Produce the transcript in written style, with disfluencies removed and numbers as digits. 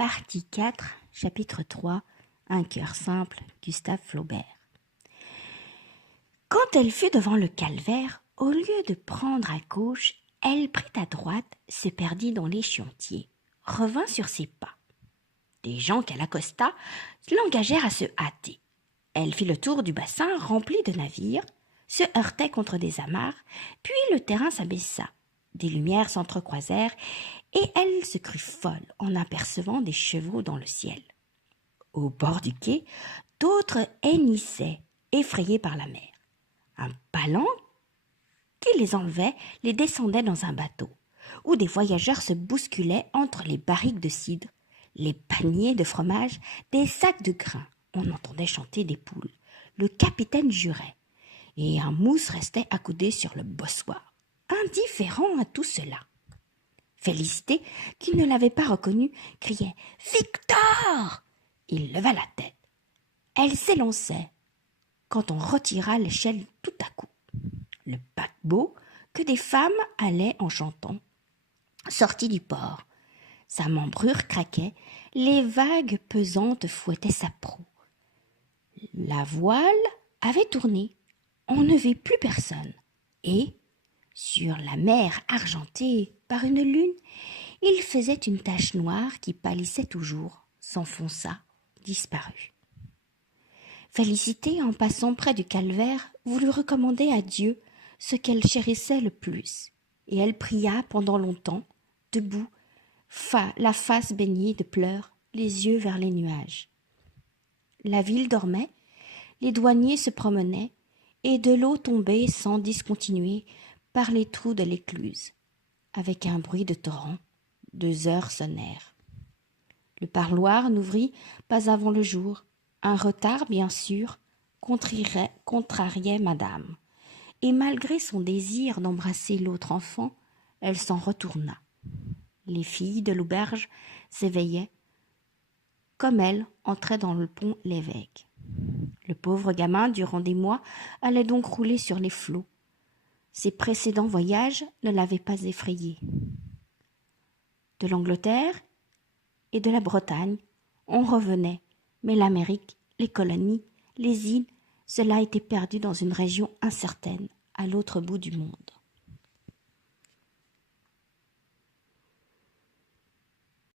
Partie 4, chapitre 3, Un cœur simple, Gustave Flaubert. Quand elle fut devant le calvaire, au lieu de prendre à gauche, elle prit à droite, se perdit dans l'échantillé, revint sur ses pas. Des gens qu'elle accosta l'engagèrent à se hâter. Elle fit le tour du bassin rempli de navires, se heurtait contre des amarres, puis le terrain s'abaissa. Des lumières s'entrecroisèrent et elle se crut folle en apercevant des chevaux dans le ciel. Au bord du quai, d'autres hennissaient, effrayés par la mer. Un palan qui les enlevait les descendait dans un bateau, où des voyageurs se bousculaient entre les barriques de cidre, les paniers de fromage, des sacs de grains. On entendait chanter des poules. Le capitaine jurait, et un mousse restait accoudé sur le bossoir, indifférent à tout cela. Félicité, qui ne l'avait pas reconnu, criait « Victor !» Il leva la tête. Elle s'élançait, quand on retira l'échelle tout à coup. Le paquebot, que des femmes allaient en chantant, sortit du port. Sa membrure craquait, les vagues pesantes fouettaient sa proue. La voile avait tourné, on ne vit plus personne, et, sur la mer argentée par une lune, il faisait une tache noire qui pâlissait toujours, s'enfonça, disparut. Félicité, en passant près du calvaire, voulut recommander à Dieu ce qu'elle chérissait le plus, et elle pria pendant longtemps, debout, la face baignée de pleurs, les yeux vers les nuages. La ville dormait, les douaniers se promenaient, et de l'eau tombait sans discontinuer par les trous de l'écluse. Avec un bruit de torrent, 2 heures sonnèrent. Le parloir n'ouvrit pas avant le jour. Un retard, bien sûr, contrariait madame, et malgré son désir d'embrasser l'autre enfant, elle s'en retourna. Les filles de l'auberge s'éveillaient. Comme elle, entrait dans le pont l'évêque. Le pauvre gamin, durant des mois, allait donc rouler sur les flots. Ses précédents voyages ne l'avaient pas effrayé. De l'Angleterre et de la Bretagne, on revenait, mais l'Amérique, les colonies, les îles, cela était perdu dans une région incertaine, à l'autre bout du monde.